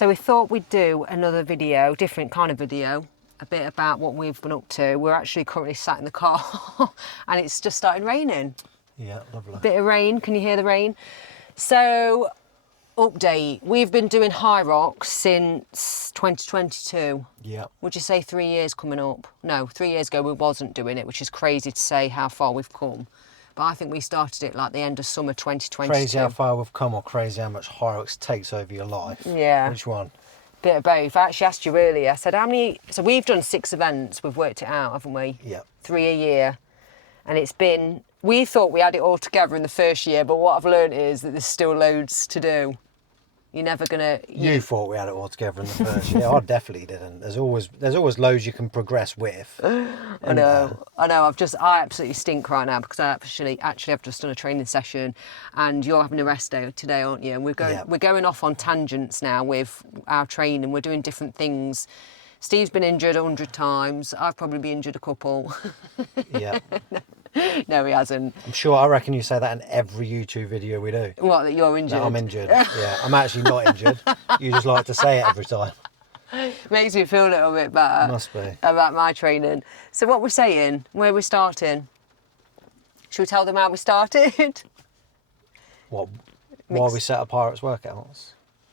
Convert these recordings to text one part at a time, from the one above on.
So we thought we'd do another video, different kind of video, a bit about what we've been up to. We're actually currently sat in the car and it's just started raining. Yeah, lovely. Bit of rain, can you hear the rain? So, update, we've been doing Hyrox since 2022. Yeah. Would you say 3 years coming up? No, 3 years ago we wasn't doing it, which is crazy to say how far we've come. But I think we started it like the end of summer 2022. Crazy how far we've come, or crazy how much Hyrox takes over your life? Yeah. Which one? Bit of both. I actually asked you earlier, I said how many, so we've done 6 events, we've worked it out, haven't we? Yeah. 3 a year. And it's been, we thought we had it all together in the first year, but what I've learned is that there's still loads to do. You're never gonna. You thought we had it all together in the first year. I definitely didn't. There's always loads you can progress with. I know. I absolutely stink right now because I actually have just done a training session, and you're having a rest day today, aren't you? And we're going off on tangents now with our training. We're doing different things. Steve's been injured 100 times. I've probably been injured a couple. Yeah. No, he hasn't. I'm sure. I reckon you say that in every YouTube video we do. What, that you're injured? That I'm injured. Yeah, I'm actually not injured. You just like to say it every time. Makes me feel a little bit better. Must be. About my training. So what we're saying, where we're starting. Should we tell them how we started? What? Why we set up Hyrox Workouts?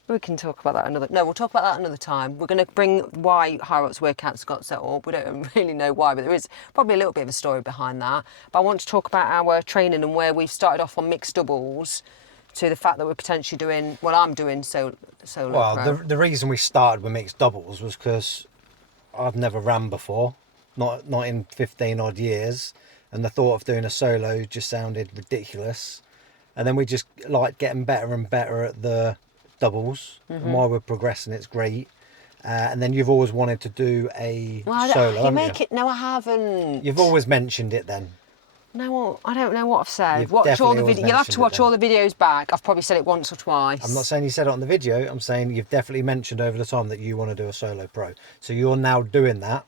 We can talk about that another. No, we'll talk about that another time. We're going to bring why Hyrox Workouts got set up. We don't really know why, but there is probably a little bit of a story behind that. But I want to talk about our training and where we've started off on mixed doubles to the fact that we're potentially doing. Well, I'm doing solo. Well, pro. the reason we started with mixed doubles was because I've never ran before, not in 15 odd years, and the thought of doing a solo just sounded ridiculous. And then we just like getting better and better at the doubles, and while we're progressing it's great, and then you've always wanted to do a solo. You make it. No, I haven't. You've always mentioned it then. No, I don't know what I've said. You've Watch all the definitely videos. You'll have to watch all the videos back. I've probably said it once or twice. I'm not saying you said it on the video, I'm saying you've definitely mentioned over the time that you want to do a solo pro, so you're now doing that.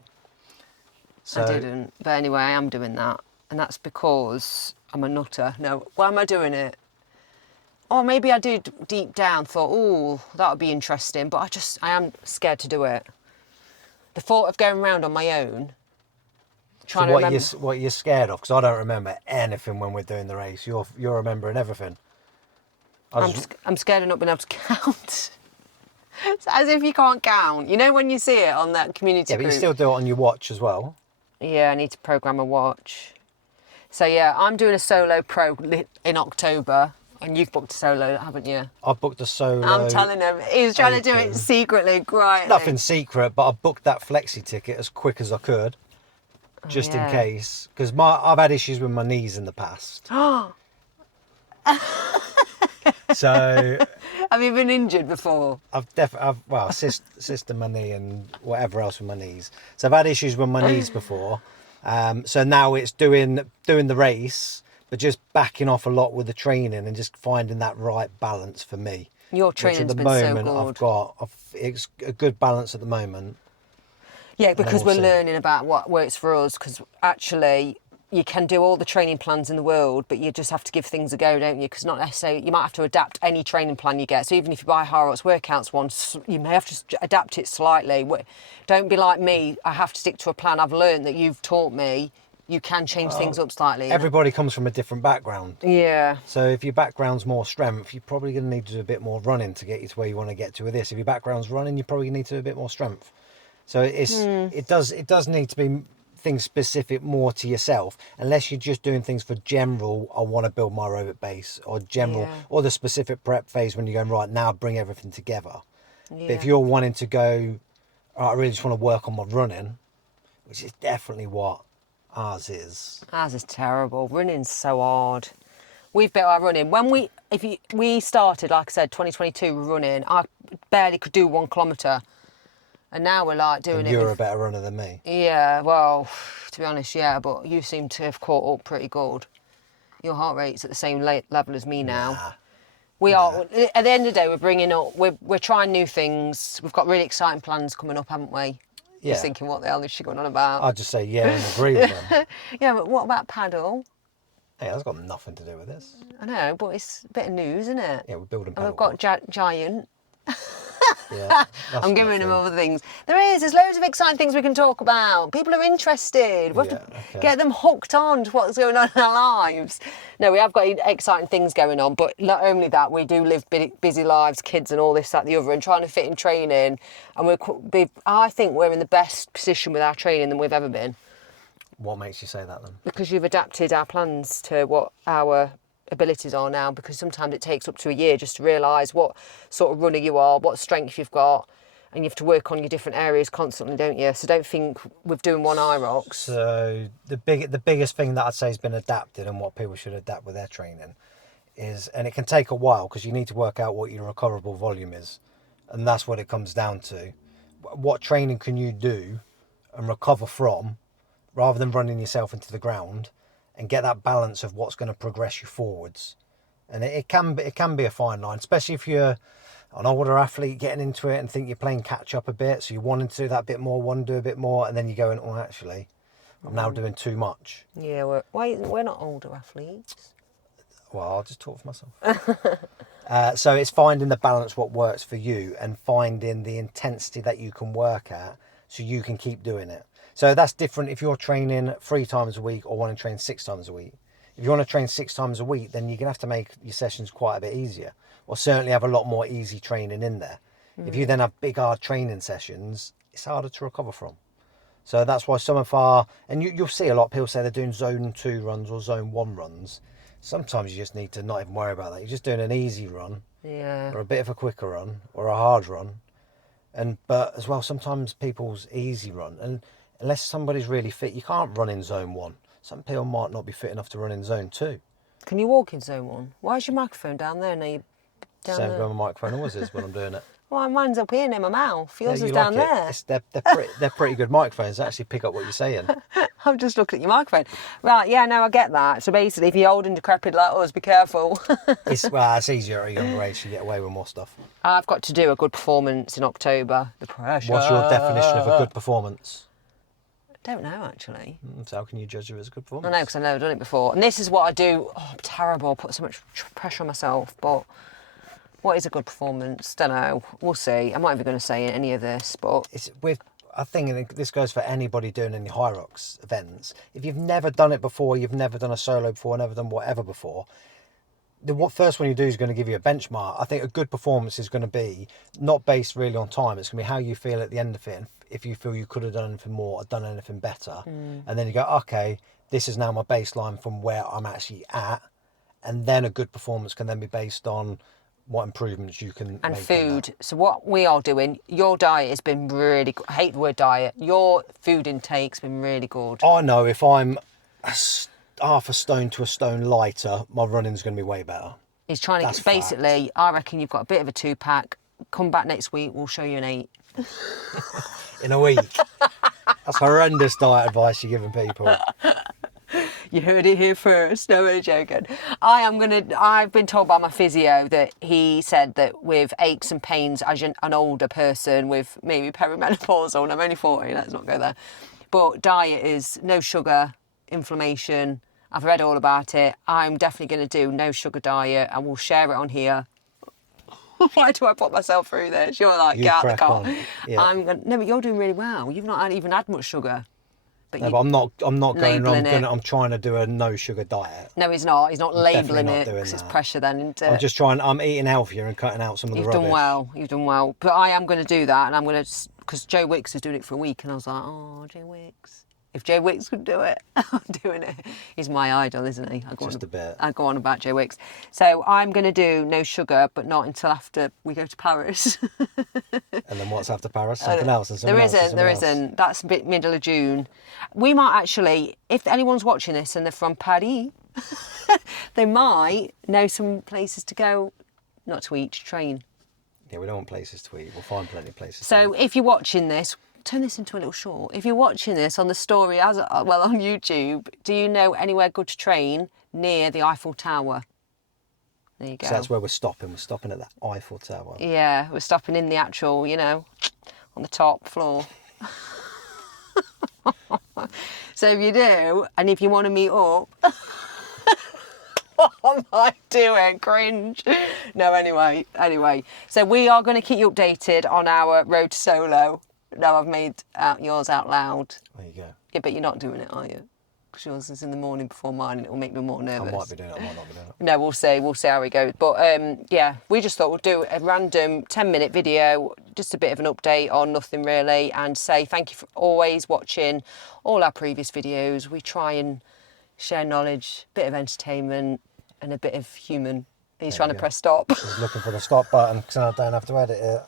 So I didn't, but anyway, I am doing that, and that's because I'm a nutter. No, why am I doing it? Or maybe I did deep down thought, oh, that would be interesting, but I am scared to do it. The thought of going around on my own, trying to remember. What you're scared of? Because I don't remember anything when we're doing the race. You're remembering everything. I'm scared of not being able to count. It's as if you can't count. You know when you see it on that community group? Yeah, but you still do it on your watch as well. Yeah, I need to program a watch. So yeah, I'm doing a solo pro in October. And you've booked a solo, haven't you? I've booked a solo. I'm telling him, he's trying to do it secretly, quietly. Nothing secret, but I booked that flexi ticket as quick as I could, just in case. Because I've had issues with my knees in the past. So. Have you been injured before? Cyst in my knee and whatever else with my knees. So I've had issues with my knees before. So now it's doing the race, but just backing off a lot with the training and just finding that right balance for me. Your training's been so good. It's a good balance at the moment. Yeah, because we're learning about what works for us, because actually you can do all the training plans in the world, but you just have to give things a go, don't you? Because not necessarily, you might have to adapt any training plan you get. So even if you buy Hyrox Workouts once, you may have to adapt it slightly. Don't be like me, I have to stick to a plan. I've learned that you've taught me you can change things up slightly. Everybody comes from a different background. Yeah. So if your background's more strength, you're probably going to need to do a bit more running to get you to where you want to get to with this. If your background's running, you probably need to do a bit more strength. So it does need to be things specific more to yourself, unless you're just doing things for general, I want to build my aerobic base, or general, or the specific prep phase when you're going, right, now bring everything together. Yeah. But if you're wanting to go, I really just want to work on my running, which is definitely what ours is. Ours is terrible. Running's so hard. We've built our running. When we started, like I said, 2022 running, I barely could do 1 kilometre. And now we're like doing it. You're a better runner than me. Yeah, well, to be honest, yeah, but you seem to have caught up pretty good. Your heart rate's at the same level as me now. Nah. We are, at the end of the day, we're trying new things. We've got really exciting plans coming up, haven't we? Yeah. Just thinking, what the hell is she going on about? I'd just say yeah and agree with them. Yeah, but what about paddle? Hey, that's got nothing to do with this. I know, but it's a bit of news, isn't it? Yeah, we're building And paddle. we've got Giant. Yeah, I'm giving them other things. There's loads of exciting things we can talk about. People are interested. We have to get them hooked on to what's going on in our lives. No, we have got exciting things going on, but not only that, we do live busy lives, kids and all this, that, the other, and trying to fit in training. And I think we're in the best position with our training than we've ever been. What makes you say that then? Because you've adapted our plans to what our abilities are now, because sometimes it takes up to a year just to realise what sort of runner you are, what strength you've got, and you have to work on your different areas constantly, don't you? So don't think we're doing one Hyrox. So the biggest thing that I'd say has been adapted, and what people should adapt with their training is, and it can take a while because you need to work out what your recoverable volume is, and that's what it comes down to. What training can you do and recover from, rather than running yourself into the ground, and get that balance of what's going to progress you forwards. And it can be a fine line, especially if you're an older athlete getting into it and think you're playing catch up a bit, so you wanting to do that bit more, want to do a bit more, and then you're going, oh, actually, I'm now doing too much. Yeah, we're not older athletes. Well, I'll just talk for myself. So it's finding the balance, what works for you, and finding the intensity that you can work at so you can keep doing it. So that's different if you're training 3 times a week or want to train 6 times a week. If you want to train 6 times a week, then you're going to have to make your sessions quite a bit easier, or certainly have a lot more easy training in there. If you then have big, hard training sessions, it's harder to recover from. So that's why some of our, and you'll see a lot of people say they're doing zone 2 runs or zone 1 runs. Sometimes you just need to not even worry about that. You're just doing an easy run, or a bit of a quicker run, or a hard run. But as well, sometimes people's easy run, and unless somebody's really fit, you can't run in zone 1. Some people might not be fit enough to run in zone 2. Can you walk in zone 1? Why is your microphone down there? No, you down Same there. with my microphone always is when I'm doing it. Well, mine's up here near my mouth. Yours Yeah, is you down like there. They're pretty good microphones that actually pick up what you're saying. I'm just looking at your microphone. Right, yeah, no, I get that. So basically, if you're old and decrepit like us, be careful. It's easier at a younger age to get away with more stuff. I've got to do a good performance in October. The pressure. What's your definition of a good performance? I don't know, actually. So how can you judge if it's a good performance? I know, because I've never done it before. And this is what I do. Oh, I'm terrible. I put so much pressure on myself. But what is a good performance? Don't know. We'll see. I'm not even going to say any of this, but I think this goes for anybody doing any Hyrox events. If you've never done it before, you've never done a solo before, never done whatever before, the first one you do is going to give you a benchmark. I think a good performance is going to be not based really on time. It's going to be how you feel at the end of it, and if you feel you could have done anything more or done anything better. And then you go, okay, this is now my baseline from where I'm actually at. And then a good performance can then be based on what improvements you can and make food. So what we are doing, your diet has been really good. I hate the word diet. Your food intake's been really good. I know if I'm half a stone to a stone lighter, my running's going to be way better. He's trying to, That's basically, fact. I reckon you've got a bit of a 2-pack. Come back next week, we'll show you an 8. In a week. That's horrendous diet advice you're giving people. You heard it here first. No, I'm joking. I've been told by my physio that he said that with aches and pains as an older person with maybe perimenopausal, and I'm only 40, let's not go there. But diet is no sugar, inflammation. I've read all about it. I'm definitely going to do no sugar diet, and we'll share it on here. Why do I put myself through this? You're like, get out the car. Yeah. No, but you're doing really well. You've not even had much sugar. But I'm not going. I'm trying to do a no sugar diet. No, he's not. He's not labelling it because because it's pressure then, isn't it? I'm just trying. I'm eating healthier and cutting out some of the rubbish. You've done well. But I am going to do that, and I'm going to, because Joe Wicks is doing it for a week, and I was like, oh, Joe Wicks. If Joe Wicks could do it, I'm doing it. He's my idol, isn't he? I go on about Joe Wicks. So I'm going to do no sugar, but not until after we go to Paris. And then what's after Paris? Something else. There isn't. That's a bit middle of June. We might actually, if anyone's watching this and they're from Paris, they might know some places to go, not to eat, to train. Yeah, we don't want places to eat. We'll find plenty of places. So if you're watching this, turn this into a little short. If you're watching this on the story on YouTube, do you know anywhere good to train near the Eiffel Tower? There you go. So that's where we're stopping. We're stopping at the Eiffel Tower. Yeah, we're stopping in the actual, on the top floor. So if you do, and if you want to meet up, What am I doing? Cringe. No, anyway. So we are going to keep you updated on our road to solo. Now I've made yours out loud. There you go. Yeah, but you're not doing it, are you? Because yours is in the morning before mine and it will make me more nervous. I might be doing it, I might not be doing it. No, we'll see how it goes. But yeah, we just thought we'd do a random 10-minute video, just a bit of an update on nothing really, and say thank you for always watching all our previous videos. We try and share knowledge, a bit of entertainment and a bit of human. He's trying to press stop. Just looking for the stop button because I don't have to edit it.